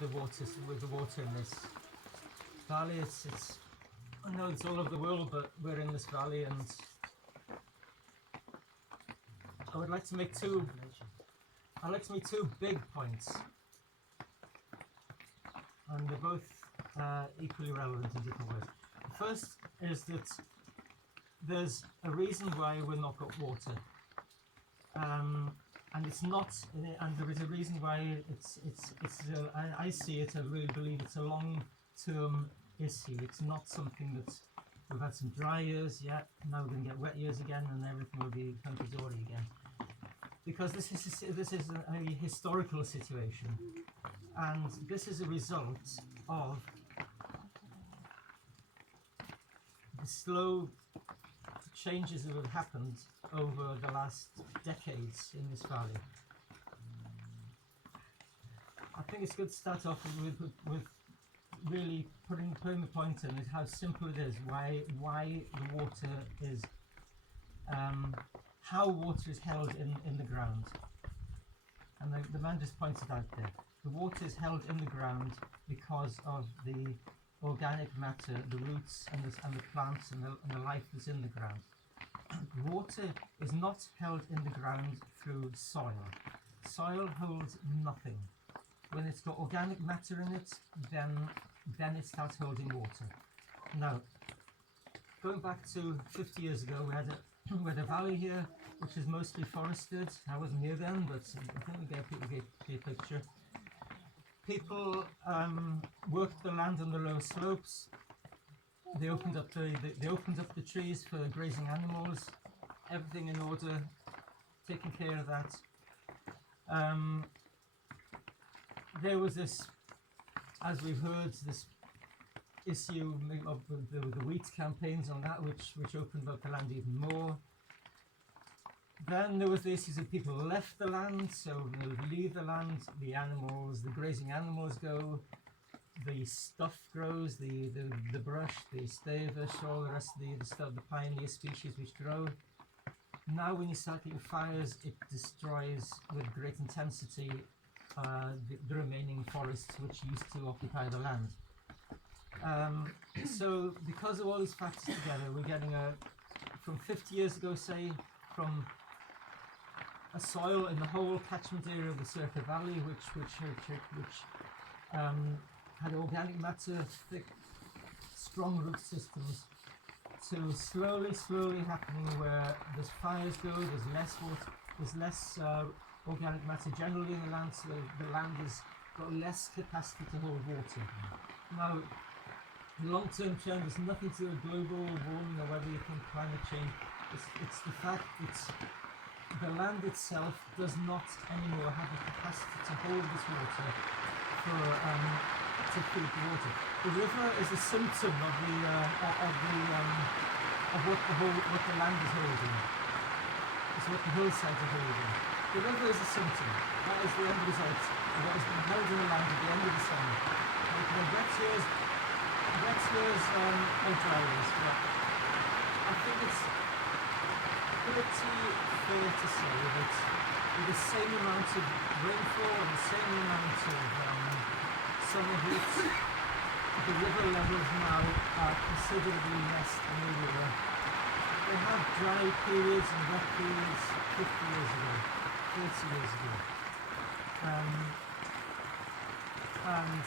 with the water in this valley. It's I know it's all over the world, but we're in this valley, and I would like to make two big points, and they're both equally relevant in different ways. The first is that there's a reason why we've not got water, and it's not, and there is a reason why I see it. I really believe it's a long-term issue. It's not something that we've had some dry years yet. Now we're going to get wet years again, and everything will be hunky-dory again. Because this is a historical situation, and this is a result of the slow changes that have happened over the last decades in this valley. I think it's good to start off with really putting the point in is how simple it is, why the water is, how water is held in the ground. And the man just pointed out there, the water is held in the ground because of the organic matter, the roots and the plants and the life that's in the ground. Water is not held in the ground through soil. Soil holds nothing. When it's got organic matter in it, then it starts holding water. Now, going back to 50 years ago, we had a valley here, which is mostly forested. I wasn't here then, but I think we get a picture. People worked the land on the lower slopes. They opened up the trees for grazing animals. Everything in order, taking care of that. There was this, as we've heard, this issue of the wheat campaigns on that, which opened up the land even more. Then there was the issues of people left the land, so they would leave the land, the animals, the grazing animals go, the stuff grows, the brush, the stavish, all the rest of the stuff, the pioneer species which grow. Now when you start getting fires, it destroys with great intensity the remaining forests which used to occupy the land. So because of all these factors together, we're getting from 50 years ago, say, from a soil in the whole catchment area of the Circa Valley, which had organic matter, thick, strong root systems, to slowly happening where there's fires go, there's less water, there's less organic matter generally in the land, so the land has got less capacity to hold water. Now, the long-term trend has nothing to do with global warming or whether you think climate change. It's the fact that the land itself does not anymore have the capacity to hold this water to feed the water. The river is a symptom of what the land is holding. It's what the hillsides are holding. The river is a symptom. That is the end result of what has been held in the land at the end of the summer. Like the wet years or dry years. But I think it's pretty fair to say that with the same amount of rainfall and the same amount of summer heat, the river levels now are considerably less than they were. They had dry periods and wet periods 50 years ago, 30 years ago. And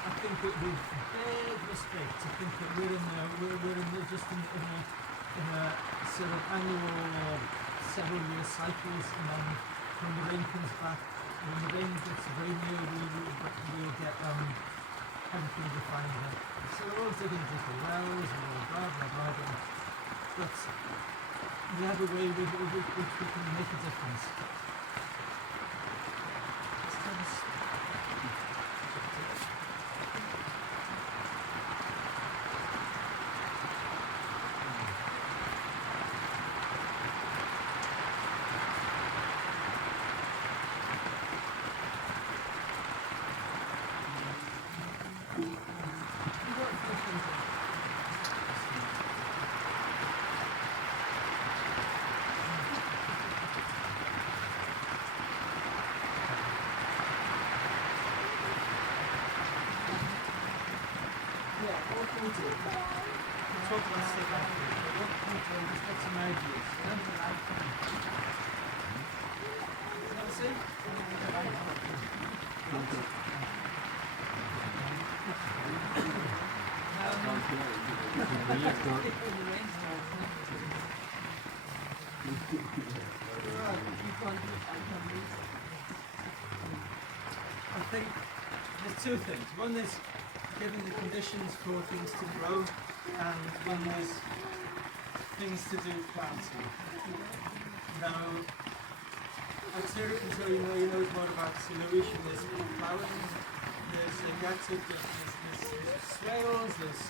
I think it would be a big mistake to think that we're in a sort of annual or several year cycles, and then when the rain comes back, when the rain gets very near, we'll get everything refined again. So we're all digging deeper wells and all blah blah blah, but we have a way which we can make a difference. what can we do? We'll talk about stuff afterwards, but what can we do? Just get some ideas. You know? I think there's two things. One is giving the conditions for things to grow, and one is things to do planting. Now, Arturo can tell you, he knows more about Silouche. There's plowing, there's Gatsuk, there's swales, there's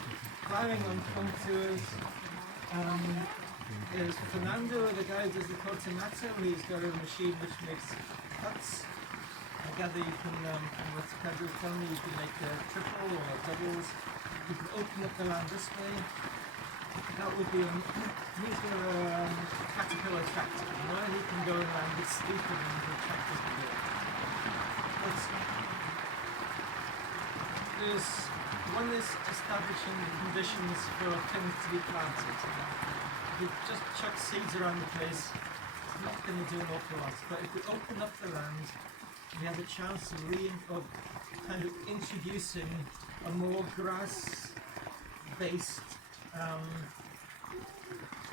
plowing on contours. There's Fernando, the guy who does the Cortomato. He's got a machine which makes cuts. I gather you can, from what Pedro's telling me, you can make triple or doubles. You can open up the land this way. That would be he's got a Caterpillar tractor, you know, he can go around with steeper than the tractors can do. There's one is establishing the conditions for things to be planted. If you just chuck seeds around the place, it's not going to do an awful lot. But if we open up the land, we have a chance of kind of introducing a more grass-based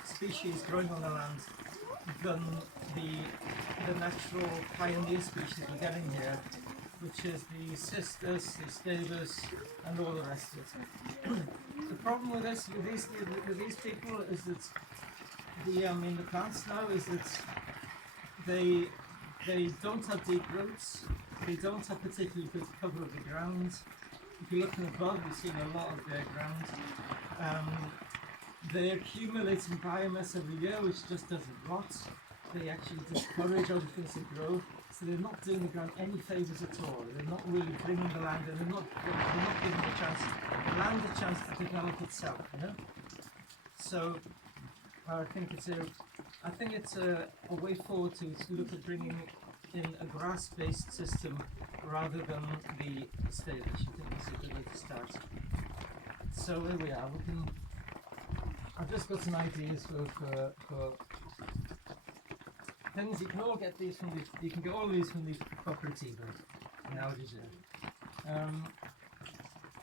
species growing on the land than the natural pioneer species we're getting here, which is the cistus, the stabus, and all the rest of it. The problem with this, with these people, is that the plants now is that they don't have deep roots. They don't have particularly good cover of the ground. If you're looking above, you're seeing a lot of bare ground. They accumulate in biomass every year, which just doesn't rot. They actually discourage other things to grow. So they're not doing the ground any favours at all. They're not really bringing the land, and they're not giving the land a chance to develop itself. You know. So I think it's a way forward to look at bringing in a grass-based system rather than the stage. I think it's a good way to start. So here we are. I've just got some ideas for things. You can all get these from you can get all these from the Cooperativo in Algeria.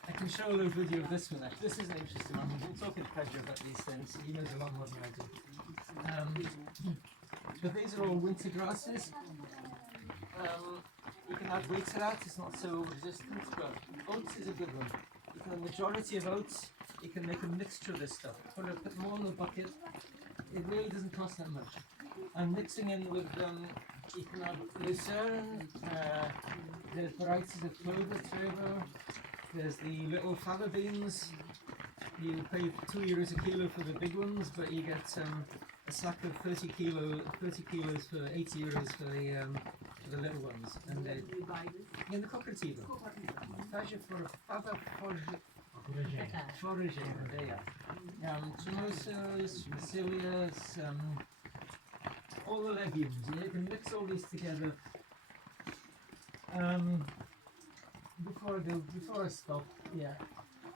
I can show a little video of this one. Actually, this is an interesting one. We'll talk to Pedro about these things. He knows a lot more than I do. But these are all winter grasses. You can add wheat to that. It's not so resistant. But oats is a good one. You can have a majority of oats. You can make a mixture of this stuff. Put them all in a bucket. It really doesn't cost that much. And mixing in with you can have lucerne. There's varieties of clover, trevor. There's the little fava beans. You pay €2 a kilo for the big ones, but you get a sack of 30 kilos for €80 for the little ones. And in the Cooperativo. Fava forage, there. Tomatoes, facilias, all the legumes. You can mix all these together. Before I stop, yeah.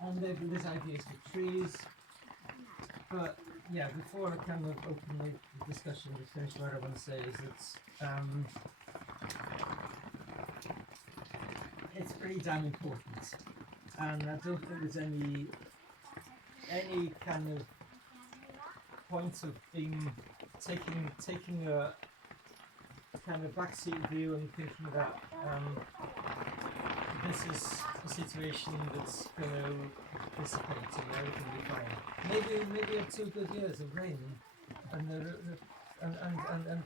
And there's ideas for trees, but yeah, before I kind of open the discussion, just finish what I want to say is that it's pretty damn important, and I don't think there's any kind of point of taking a kind of backseat view and thinking that this is a situation that's going to dissipate and everything will be fine. Maybe we have 2 good years of rain and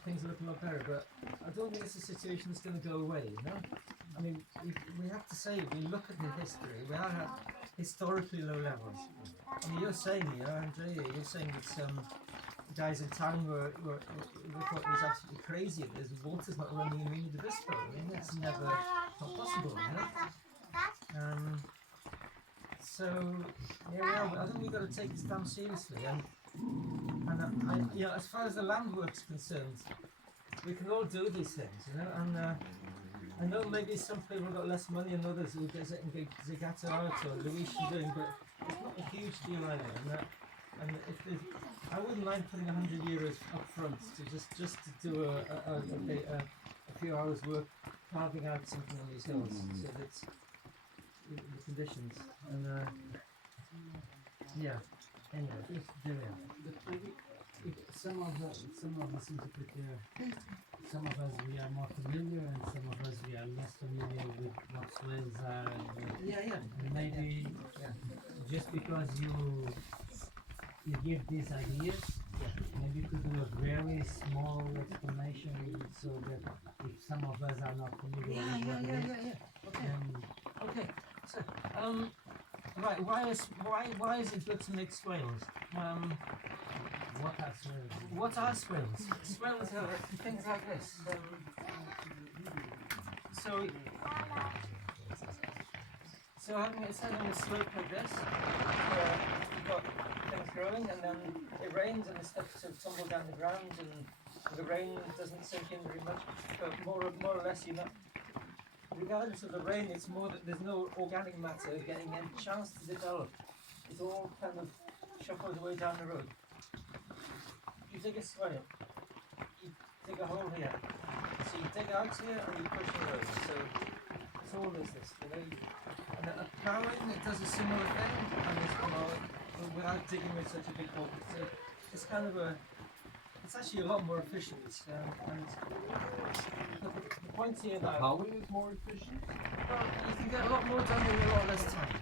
things look a lot better, but I don't think it's a situation that's going to go away, you know? I mean, we have to say, we look at the history, we are at historically low levels. I mean, you're saying, Andrea, you're saying that guys in town were thought it was absolutely crazy. There's water's not running in Rio de Bispo. I mean, that's never not possible, you know? So yeah, I think we've got to take this damn seriously. And as far as the land work's concerned, we can all do these things, you know. And I know maybe some people got less money and others who get it and get Zagato out or Luis doing, but it's not a huge deal either. And if I wouldn't mind putting €100 up front to just to do a few hours work carving out something on these hills, so that the conditions and yeah. Anyway, just do it. But maybe if some of us interpret some of us we are more familiar and some of us we are less familiar with what swales are. Yeah. And maybe just because you give these ideas, maybe you could do a very small explanation so that if some of us are not familiar with what it is, Okay. So, right. Why is it good to make swales? what are swales? What are swales? Swales are things like this. So having a slope like this, where you've got things growing, and then it rains and the stuff sort of tumbles down the ground, and the rain doesn't sink in very much. But more or less, you're not. Regardless of the rain, it's more that there's no organic matter getting a chance to develop. It all kind of shuffles away down the road. You dig a swale, you dig a hole here. So you dig out here and you push it over. So it's all this, you know. And a ploughing, it does a similar thing, and it's, without digging with such a big hole. So it's kind of it's actually a lot more efficient. And the point here that Plowing is more efficient? well, you can get a lot more done in a lot less time.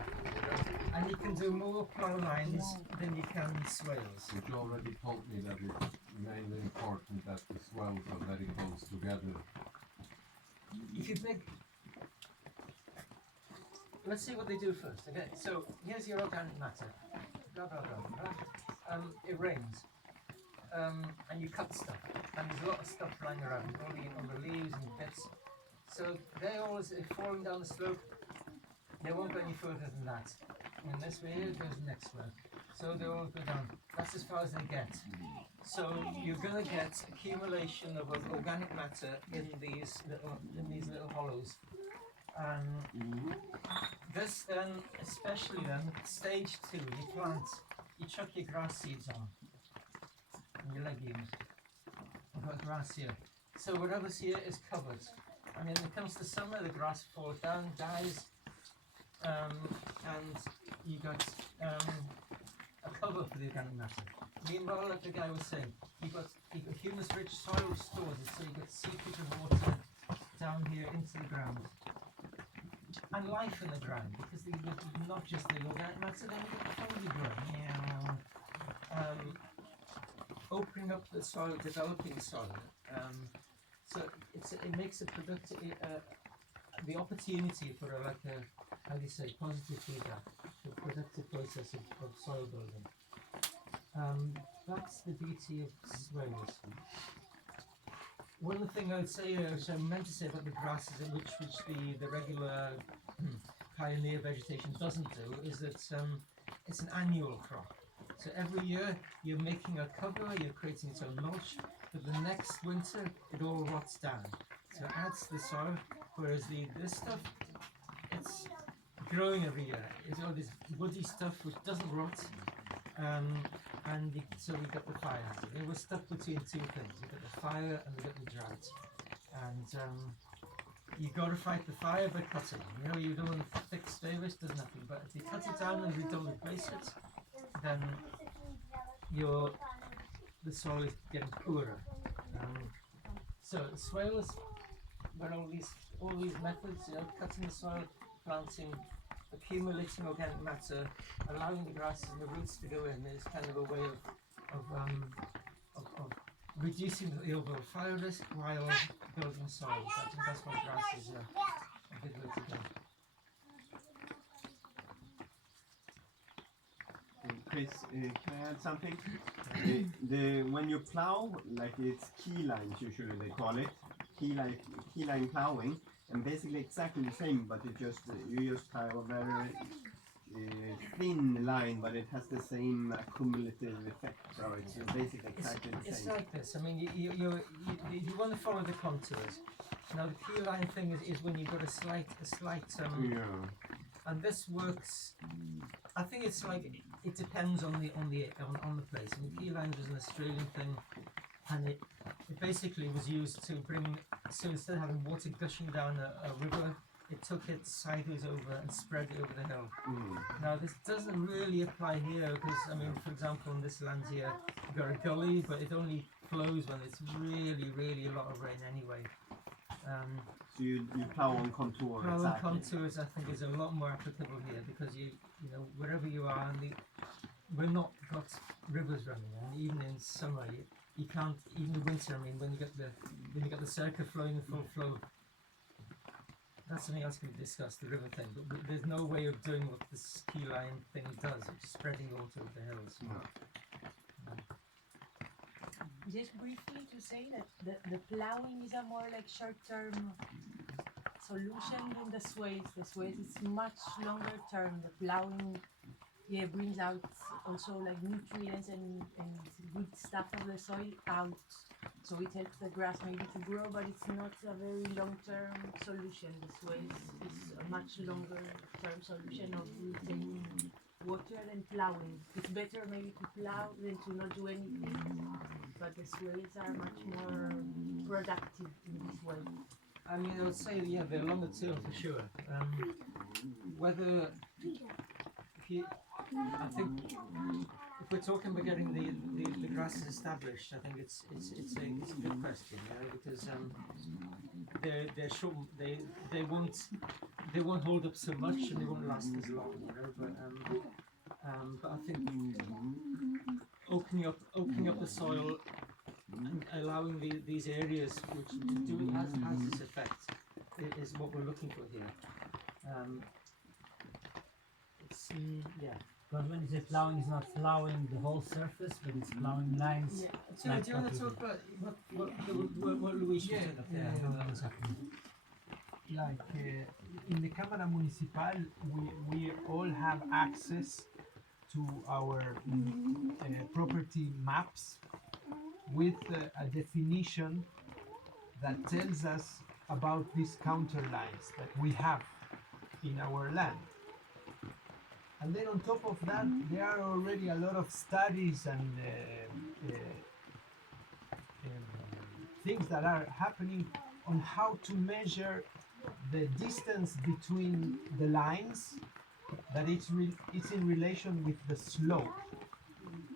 And you can do more plough lines than you can swales. But you already told me that it's mainly important that the swells are very close together. If you make, let's see what they do first. Okay, so here's your organic matter. It rains, and you cut stuff, and there's a lot of stuff lying around, all the leaves and bits. So they always, if falling down the slope, they won't go any further than that. And this way here goes the next one. So they all go down. That's as far as they get. So you're gonna get accumulation of organic matter in these little hollows. This then, especially then, stage 2, you chuck your grass seeds on and your legumes. I've got grass here. So whatever's here is covered. And when it comes to summer, the grass falls down, dies, and you got a cover for the organic matter. Meanwhile, like the guy was saying, you got humus-rich soil stores it, so you got seepage of water down here into the ground. And life in the ground, because not just the organic matter, then you get fungi growing. Opening up the soil, developing soil. So it makes a productive, the opportunity for how do you say, positive feedback, a productive process of soil building. That's the beauty of swales. One thing I would say, which I meant to say about the grasses, which the regular pioneer vegetation doesn't do, is that it's an annual crop. So every year you're making a cover, you're creating its own mulch, but the next winter it all rots down. So it adds to the soil, whereas this stuff, it's growing every year. It's all this woody stuff which doesn't rot, so we got the fire hazard. And we're stuck between two things. We've got the fire and we've got the drought. And you've got to fight the fire by cutting. You know, you don't want thick stay-which does nothing. But if you cut it down and you don't replace it, then the soil is getting poorer. So swales, but all these methods, you know, cutting the soil, planting, accumulating organic matter, allowing the grasses and the roots to go in is kind of a way of reducing the overall fire risk while building soil. I think that's why grass is a good way to go. Chris, can I add something? When you plow, like it's key lines usually they call it, key line plowing, and basically exactly the same, but you just have a very thin line, but it has the same cumulative effect. So it's basically It's, exactly the it's same. like this. I mean, you want to follow the contours. Now the key line thing is when you've got a slight Yeah. and this works. I think it's like it depends on the place. I mean, key lines was an Australian thing, and it basically was used to bring. So instead of having water gushing down a river, it took it sideways over and spread it over the hill. Now this doesn't really apply here because I mean, for example, in this land here, you've got a gully, but it only flows when it's really a lot of rain anyway. So you plow on contour. Plow Exactly. contours, I think, is a lot more applicable here because you know wherever you are, and we're not got rivers running, and even in summer you can't. Even in winter, I mean, when you get the circa flowing in full flow, that's something else can be discussed, the river thing. But there's no way of doing what this key line thing does, which is spreading water over the hills. No. Just briefly to say that the plowing is a more like short-term solution than the swales. The swales is much longer term. The plowing, yeah, brings out also like nutrients and good stuff of the soil out. So it helps the grass maybe to grow, but it's not a very long-term solution. The swales is a much longer-term solution of retaining water than plowing. It's better maybe to plow than to not do anything, but the swales are much more productive in this way. I mean, I would say, yeah, they're longer term for sure. Whether, I think, if we're talking about getting the grasses established, I think it's a good question, you know, because they're short, they won't hold up so much and they won't last as long, you know. But I think opening up the soil and allowing these areas which has this effect is what we're looking for here. Yeah. Because when you say plowing, it's not plowing the whole surface, but it's plowing lines. Yeah. So Like do you want that to would talk about what Luis was saying up there? What's happening? Like in the Cámara Municipal, we all have access to our property maps with a definition that tells us about these counter lines that we have in our land. And then on top of that, there are already a lot of studies and things that are happening on how to measure the distance between the lines, that it's in relation with the slope.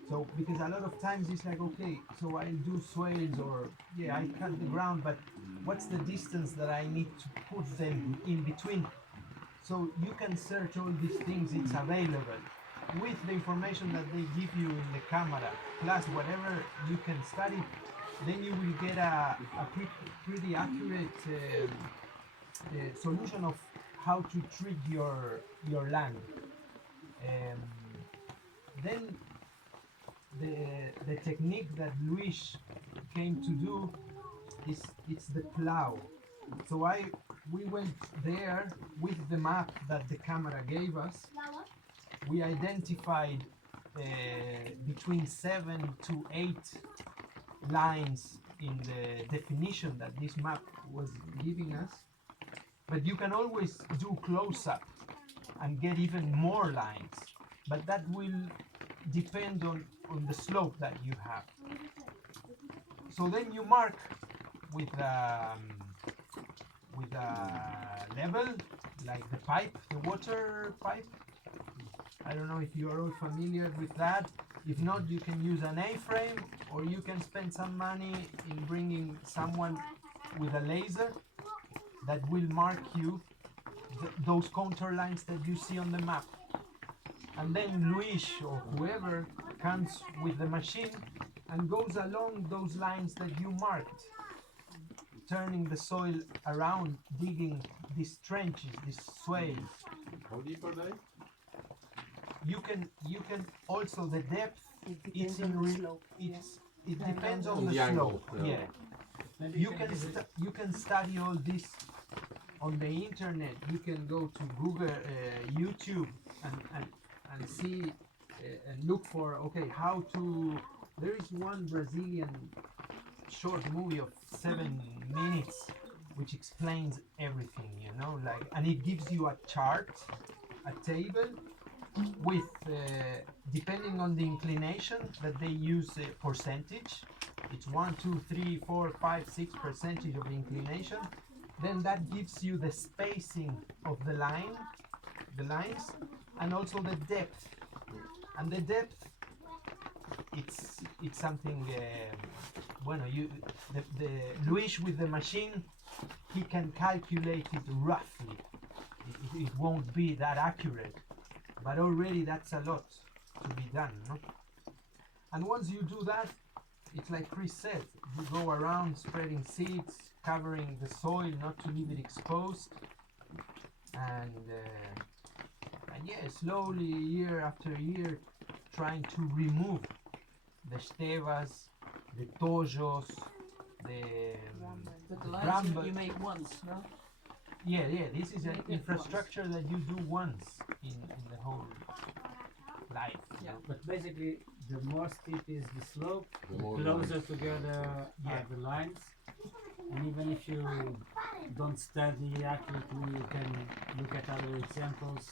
So because a lot of times it's like, okay, so I'll do swales or yeah, I cut the ground, but what's the distance that I need to put them in between? So you can search all these things, it's available with the information that they give you in the camera, plus whatever you can study, then you will get a pretty accurate solution of how to treat your land. Then the technique that Luis came to do is it's the plow. So we went there with the map that the camera gave us. We identified between 7 to 8 lines in the definition that this map was giving us. But you can always do close-up and get even more lines. But that will depend on the slope that you have. So then you mark with a level, like the pipe, the water pipe. I don't know if you are all familiar with that. If not, you can use an A-frame, or you can spend some money in bringing someone with a laser that will mark you those contour lines that you see on the map. And then Luis or whoever comes with the machine and goes along those lines that you marked, turning the soil around, digging these trenches, these swales. How deep are they? You can also, the depth, It it's depends on the in slope. Yeah. it depends on On the the angle, slope. yeah. Yeah. Maybe You can study all this on the internet. You can go to Google, YouTube, and see and look for okay how to. There is one Brazilian short movie of 7 minutes which explains everything, you know, like, and it gives you a chart, a table with depending on the inclination that they use a percentage. It's 1, 2, 3, 4, 5, 6% of the inclination. Then that gives you the spacing of the lines, and also the depth. And the depth, it's something. Bueno, the Luis with the machine, he can calculate it roughly. It won't be that accurate, but already that's a lot to be done, no? And once you do that, it's like Chris said, you go around spreading seeds, covering the soil, not to leave it exposed, and yeah, slowly, year after year, trying to remove the stevas, the tojos, But the the lines bramble. you make once, no? Yeah, this is an Make it infrastructure that you do once in the whole life. Yeah. But basically, the more steep is the slope, The the more closer lines. together Yeah. are the lines. And even if you don't study accurately, you can look at other examples.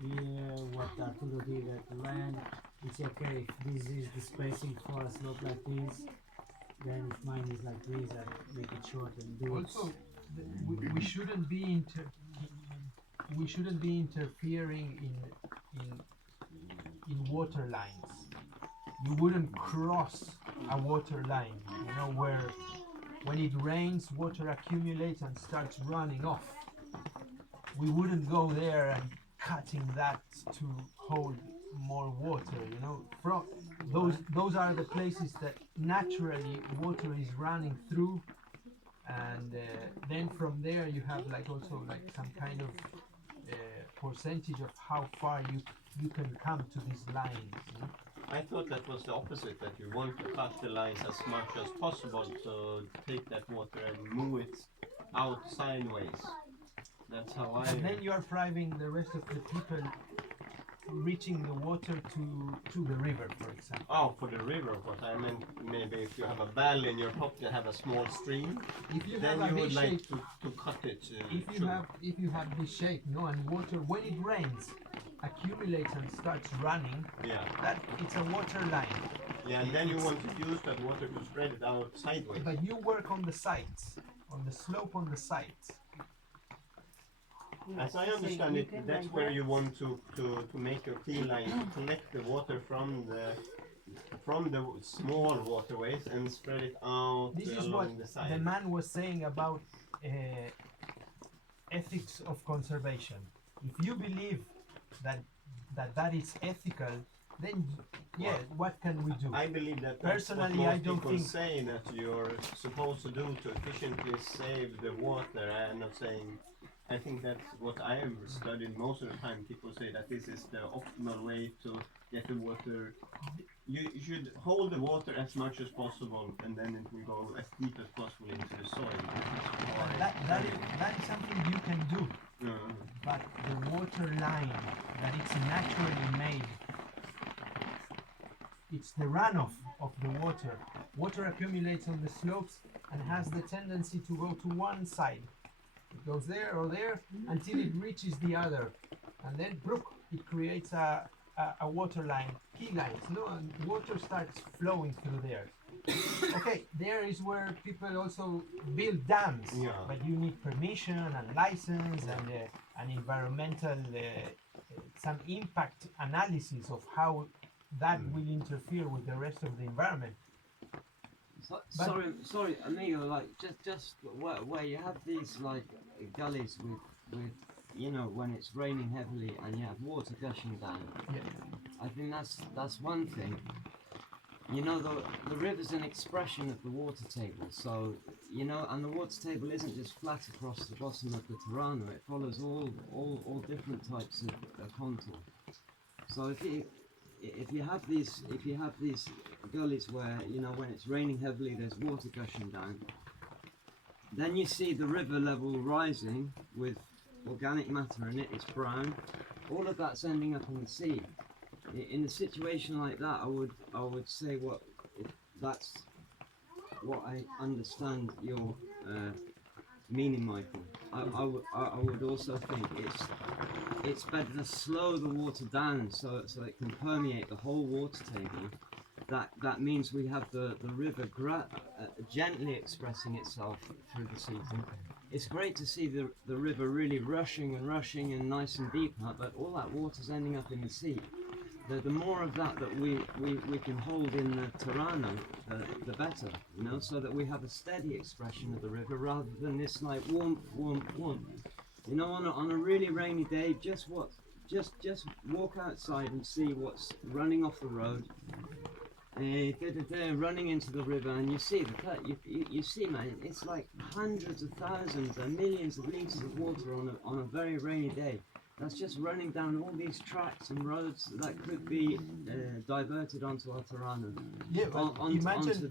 Here, what Arturo did at the land. It's okay if this is the spacing for a slope like this. Then if mine is like this, I make it short and do Also, it. we shouldn't be interfering in water lines. You wouldn't cross a water line, you know, where when it rains, water accumulates and starts running off. We wouldn't go there and cutting that to hold more water, you know. From those are the places that naturally water is running through, and then from there you have like also like some kind of percentage of how far you can come to these lines, you know? I thought that was the opposite, that you want to cut the lines as much as possible to take that water and move it out sideways. That's how I. And then you are depriving the rest of the people reaching the water to the river, for example. Oh, for the river, what I meant, maybe if you have a valley in your property, have a small stream, If you then have a you would V like shape, to cut it. if you have this shape, no, and water when it rains accumulates and starts running, Yeah, that it's a water line. yeah, and then you want to use that water to spread it out sideways. But you work on the sides, on the slope on the sides. As I understand it, that's where you want to make your key line, to collect the water from the small waterways and spread it out This is along what the the side. man was saying about ethics of conservation. If you believe that is ethical, then yeah, Well, what can we do? I believe that that's Personally, what I most don't people think- say that you're supposed to do to efficiently save the water. I'm not saying. I think that's what I have studied most of the time. People say that this is the optimal way to get the water. You should hold the water as much as possible, and then it will go as deep as possible into the soil. But that is something you can do. But the water line that it's naturally made, it's the runoff of the water. Water accumulates on the slopes and has the tendency to go to one side. It goes there or there until it reaches the other, and then it creates a water line, key lines, no, and water starts flowing through there. Okay, there is where people also build dams, Yeah. but you need permission and license and an environmental, some impact analysis of how that will interfere with the rest of the environment. So, But- sorry, amigo. Like just where you have these like gullies with you know when it's raining heavily and you have water gushing down. Yeah. I think that's one thing. You know the river's an expression of the water table. So you know, and the water table isn't just flat across the bottom of the Tirana. It follows all different types of contour. So if you have these gullies where you know when it's raining heavily there's water gushing down, then you see the river level rising with organic matter in it. It's brown, all of that's ending up in the sea. In a situation like that, I would say that's what I understand your meaning, Michael. I would also think it's better to slow the water down so it can permeate the whole water table. That means we have the river gently expressing itself through the season. It's great to see the river really rushing and nice and deep now, but all that water's ending up in the sea. The more of that we can hold in the Tirana, the better, you know, so that we have a steady expression of the river rather than this like whoomp, whoomp, whoomp. You know, on a really rainy day, just walk outside and see what's running off the road. Running into the river, and you see you see, man, it's like hundreds of thousands and millions of liters of water on a very rainy day. That's just running down all these tracks and roads that could be diverted onto our Tirana, Yeah, but onto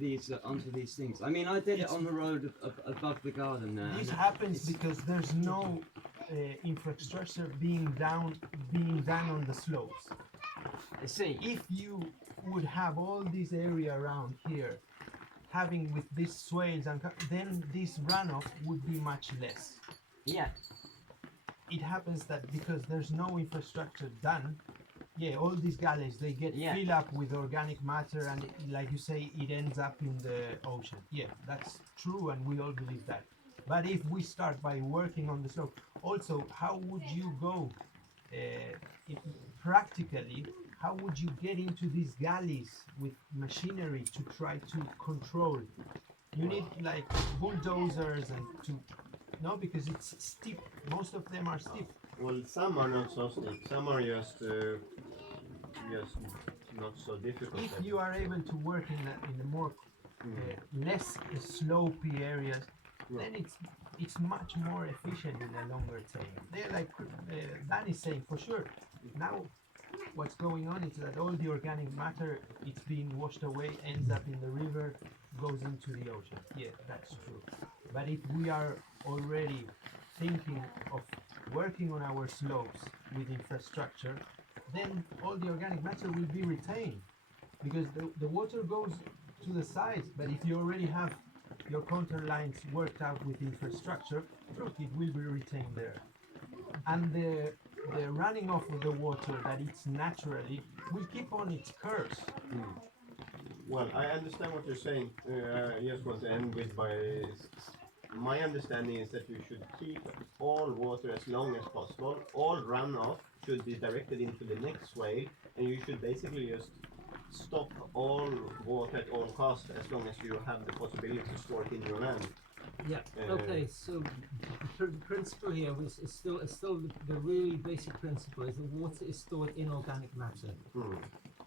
these things. I mean, I did it on the road above the garden there. this and happens because there's no infrastructure being done on the slopes. I see. If you would have all this area around here, having with these swales, and then this runoff would be much less. Yeah. It happens that because there's no infrastructure done, yeah, all these gullies, they get filled up with organic matter, and like you say, it ends up in the ocean. Yeah, that's true, and we all believe that. But if we start by working on the slope, also, how would you go practically? How would you get into these gullies with machinery to try to control? You need like bulldozers and no, because it's steep. Most of them are steep. Well, some are not so steep. Some are just not so difficult. If you are able to work in the more less slopey areas, then it's much more efficient in the longer term. They're like Dan is saying, for sure. Now, what's going on is that all the organic matter, it's being washed away, ends up in the river, goes into the ocean. Yeah, that's true. But if we are already thinking of working on our slopes with infrastructure, then all the organic matter will be retained, because the water goes to the sides. But if you already have your contour lines worked out with infrastructure, look, it will be retained there. And the running off of the water that it's naturally will keep on its course. Well, I understand what you're saying. I just want to end with my understanding is that you should keep all water as long as possible. All runoff should be directed into the next swale, and you should basically just stop all water at all costs as long as you have the possibility to store it in your land. Yeah. Okay. So the principle here is still the really basic principle is the water is stored in organic matter.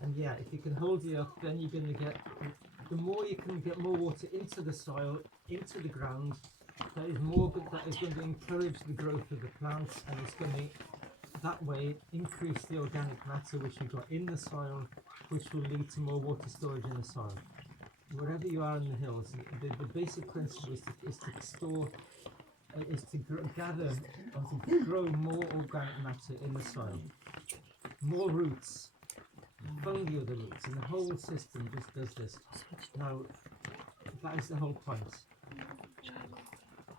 And yeah, if you can hold it up, then you're going to get the more you can get more water into the soil, into the ground. That is going to encourage the growth of the plants, and it's going to that way increase the organic matter which you've got in the soil, which will lead to more water storage in the soil. Wherever you are in the hills, the basic principle is to gather or to grow more organic matter in the soil, more roots, fungi of the roots, and the whole system just does this. Now, that is the whole point.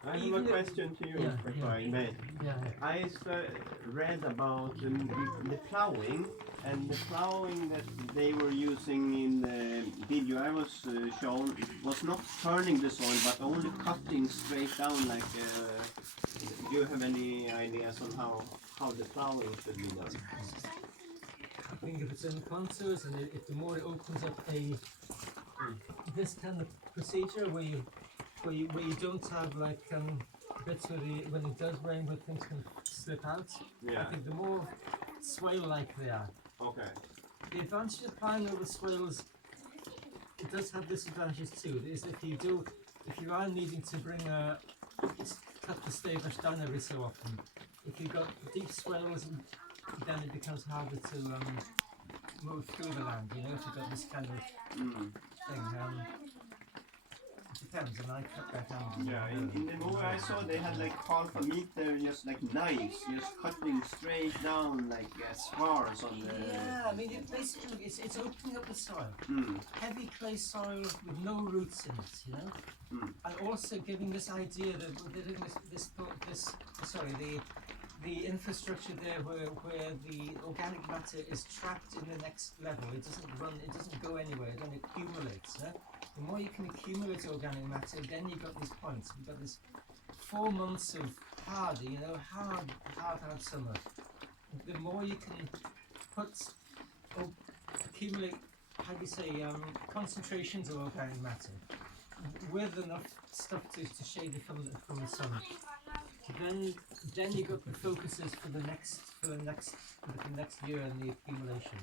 I have a question to you, if I may. Yeah. I read about the ploughing, and the ploughing that they were using in the video I was shown was not turning the soil, but only cutting straight down. Like, do you have any ideas on how the ploughing should be done? I think if it's in contours, and if the more it opens up this kind of procedure where you don't have like bits where when it does rain where things can slip out. Yeah. I think the more swale-like they are. Okay. The advantage of ploughing over swales, it does have disadvantages too. Is if you are needing to cut the stavers down every so often. If you've got deep swales, then it becomes harder to move through the land. You know, if you've got this kind of thing. depends, and I cut that down. Yeah, in the movie I saw they had like half a meter, just like knives, just cutting straight down like scars on the. Yeah, I mean, basically, it's opening up the soil. Mm. Heavy clay soil with no roots in it, you know? Mm. And also giving this idea that the infrastructure there where the organic matter is trapped in the next level. It doesn't go anywhere, it only accumulates. The more you can accumulate organic matter, then you've got these points. You've got this 4 months of hard summer. The more you can accumulate, how do you say, concentrations of organic matter with enough stuff to shade it from the sun. Then you got the focuses for the next year and the accumulation.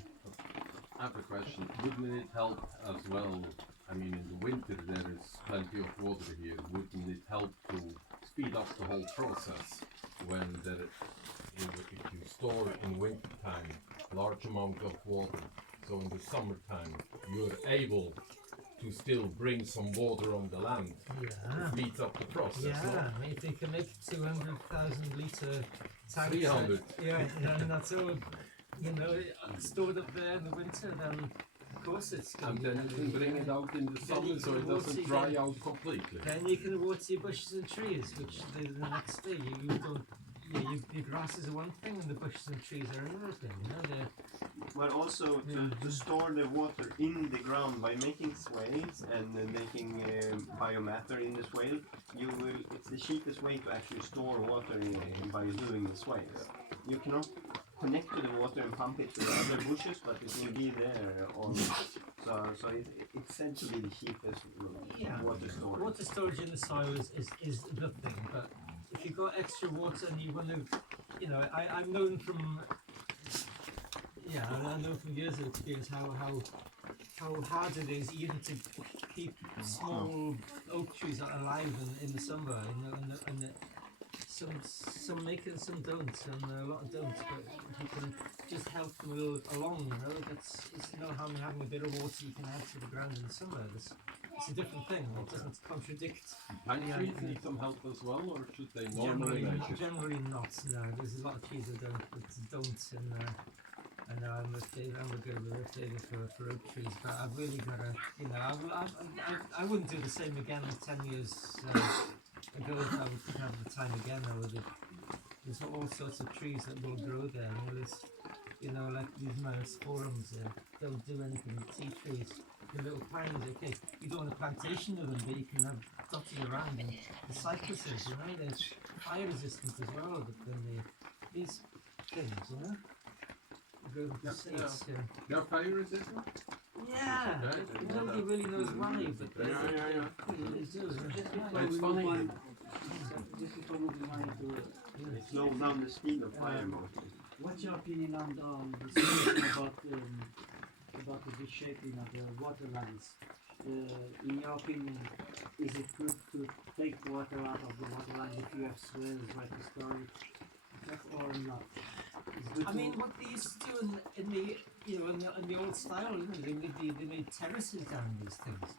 I have a question. Wouldn't it help as well? I mean, in the winter there is plenty of water here. Wouldn't it help to speed up the whole process when if you store in winter time large amount of water, so in the summertime you're able to still bring some water on the land? Yeah. Speeds up the process. Yeah, No? I mean, if they can make 200,000 litre tanks, 300. and that's all, stored up there in the winter, then of course it's And then you can bring it out in the summer so it doesn't dry out completely. Then you can water your bushes and trees, which the next day you don't. Yeah, your grasses are one thing, and the bushes and trees are another thing. But also to store the water in the ground by making swales and making biomatter in the swale, it's the cheapest way to actually store water by doing the swales. You cannot connect to the water and pump it to the other bushes, but it will be there always. So it's said to be the cheapest water storage. Water storage in the soil is the thing, but if you've got extra water and you want to, I've known from, I know from years of experience how hard it is even to keep small oak trees alive in the summer, and some make it, some don't, and a lot don't. But you can just help them along. It's no harm in having a bit of water you can add to the ground in the summer. It's a different thing. It doesn't contradict. Pine trees need some help as well, or should they normally make it? Generally not. No, there's a lot of trees that don't, and I'm a favour for oak trees. But I've really got to, I wouldn't do the same again 10 years ago if I would have the time again. There's all sorts of trees that will grow there. Like these Myosporums don't do anything. Tea trees, the little pines, okay. You don't want a plantation of them, but you can have dotted around. And the cypresses, they're fire resistant as well. But then these things, grow with the seeds. They're fire resistant? Yeah, Okay. nobody really knows why, but they do. It's funny. Just before moving on to Slow down the speed of fire mostly. what's your opinion on the situation about the reshaping of the water lines? In your opinion, is it good to take water out of the water lines if you have swales right to store it, or not? I mean, what they used to do in the old style, they made terraces down these things.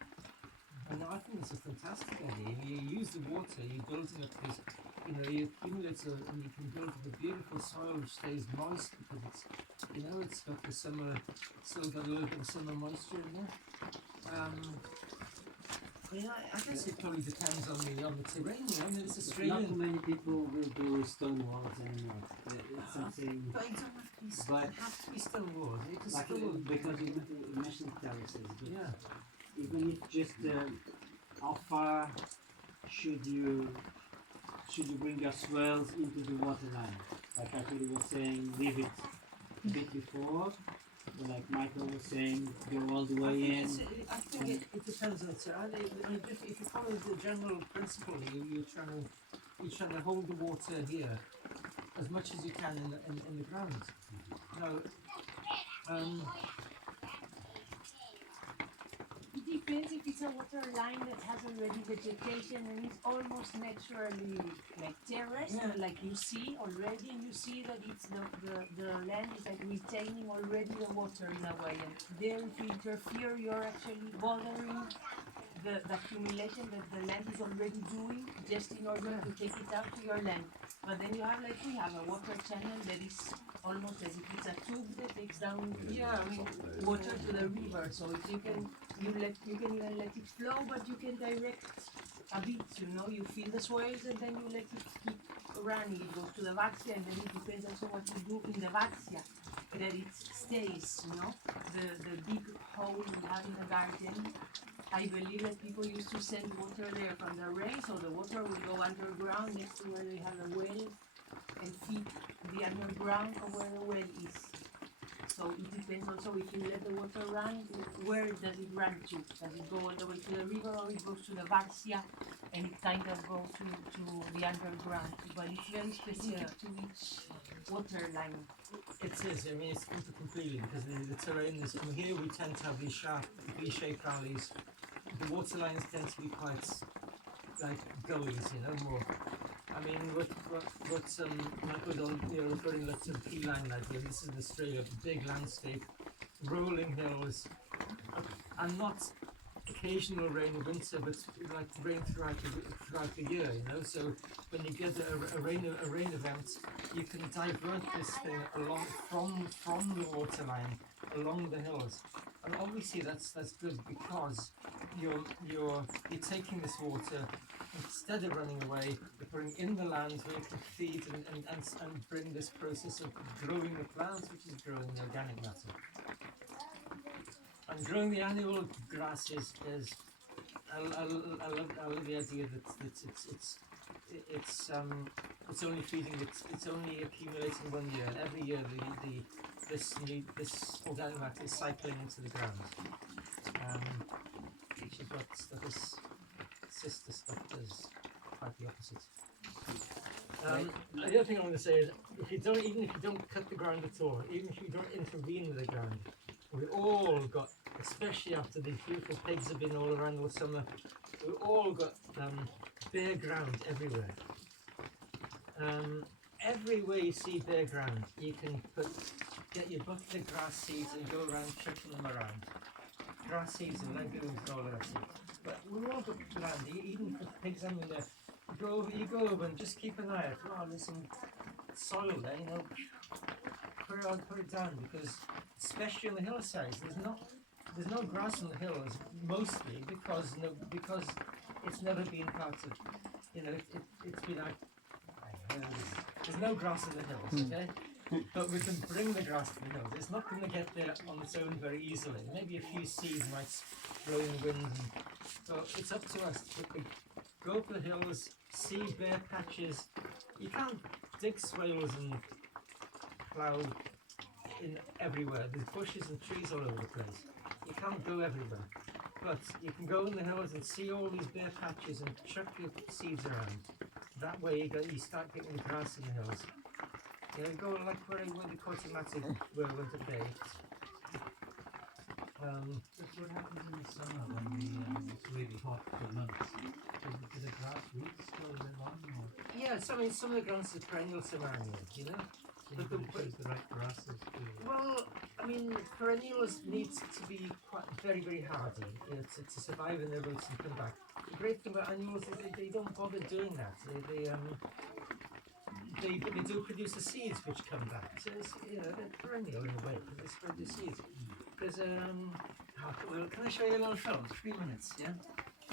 And I think it's a fantastic idea. You use the water, you're building up this, you accumulate it, and you can build up a beautiful soil which stays moist because it's got the summer, still got a little bit of summer moisture in there. I guess it probably depends on the terrain. I mean, it's Australian. Not many people will do stone walls anymore. It's something. But it doesn't have to be stone walls. You can Like, still, because you mentioned terraces, but yeah. even if just how far should you bring your swells into the water line? Like Arturo was saying, leave it a bit before. Or like Michael was saying, go all the way in. I think it depends on it. I mean, if you follow the general principle, you're trying to hold the water here as much as you can in the ground. It depends if it's a water line that has already vegetation and it's almost naturally like terraced, Yeah. like you see already, and you see that it's the land is like retaining already the water in a way, and there if you interfere, you're actually bothering the accumulation that the land is already doing just in order to take it out to your land. But then you have like we have a water channel that is almost as if it's a tube that takes down water to the river. So if you can you can even let it flow, but you can direct a bit, you know, you fill the soils and then you let it keep running. It goes to the Vaxia and then it depends also what you do in the Vaxia, that it stays, you know. The big hole we have in the garden, I believe that people used to send water there from the rain, so the water will go underground next to where they have a well and feed the underground or where the well is. So it depends also if you let the water run, where does it run to? Does it go all the way to the river or it goes to the Vaxia and it kind of goes to the underground? But it's very specific to each water line. It is, I mean, it's completely because the terrain is, from here we tend to have these sharp V-shaped valleys. The water lines tend to be quite like gullies, you know, more. I mean, what Michael was referring to the key line like here. This is Australia, big landscape, rolling hills, and not occasional rain in winter, but like rain throughout the year, you know. So when you get a rain event, you can divert this thing along from the water line along the hills, and obviously that's good because you're taking this water. Instead of running away, you're putting in the land where you can feed and bring this process of growing the plants, which is growing the organic matter. And growing the annual grasses is, I love the idea that it's only feeding, it's only accumulating 1 year. Every year this organic matter is cycling into the ground, which is what this sister stuff does quite the opposite. The other thing I want to say is, even if you don't cut the ground at all, even if you don't intervene with the ground, we all got, especially after these beautiful pigs have been all around all summer, we all got bare ground everywhere. Everywhere you see bare ground, you can get your bucket grass seeds and go around chucking them around. Grass seeds and legumes and all that stuff. But we all got land, even for pigs under there. You go over and just keep an eye out. Oh, there's some soil there, you know. Put it down, because especially on the hillsides, there's no grass on the hills, mostly because it's never been part of, you know, it's been like, there's no grass in the hills, okay? But we can bring the grass to the hills. It's not going to get there on its own very easily. Maybe a few seeds might blow in the wind. So it's up to us to go up the hills, see bare patches. You can't dig swales and plough in everywhere. There's bushes and trees all over the place. You can't go everywhere. But you can go in the hills and see all these bare patches and chuck your seeds around. That way you start getting the grass in the hills. You know, go like where the Cotimatic were went to play. That's what happens in the summer when it's really hot for months. Do the grass roots still live on? Or? Yeah, some of the grasses are perennial semi-annual, you know? So you choose the right grasses to... Well, I mean, perennials need to be quite very, very hardy, you know, to survive in their roots and come back. The great thing about annuals is they don't bother doing that. They do produce the seeds which come back. So it's, you know, they're perennial in a way, because they spread the seeds. There's well, can I show you a little film? 3 minutes, yeah?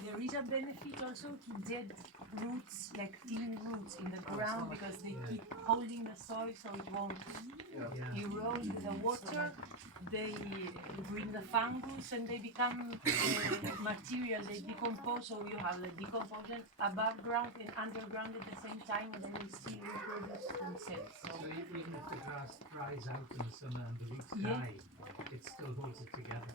There is a benefit also to dead roots, like thin roots in the ground, because they keep holding the soil so it won't erode with the water. They bring the fungus and they become material, they decompose, so you have the decomposition above ground and underground at the same time, and then they still reproduce themselves. So even if the grass dries out in the summer and the roots die, it still holds it together.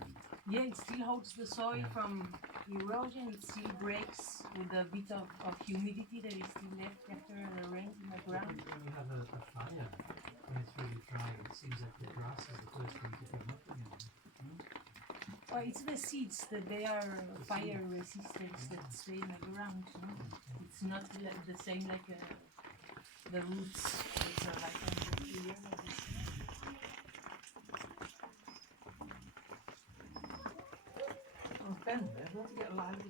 Yeah, it still holds the soil from erosion, it still breaks with a bit of humidity that is still left after the rain in the ground. When you have a fire, when it's really dry, it seems like the grass is the first thing to come up again. Well, it's the seeds that they are fire resistant that stay in the ground. It's not like the same like the roots that are like on the tree. Ben, we want to get live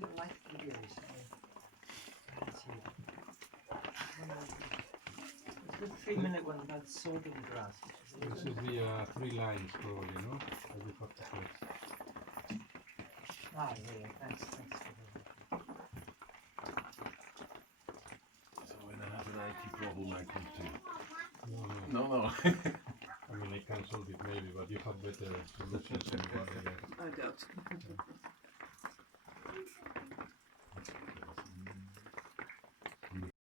videos. Let's see. It's a 3-minute one about sword in the grass. There should be 3 lines probably, no? Every 40 seconds. Ah, yeah, thanks for that. So when I have an IT problem, I come to you. No, no. No, no. I mean, I can solve it maybe, but you have better solutions. I doubt.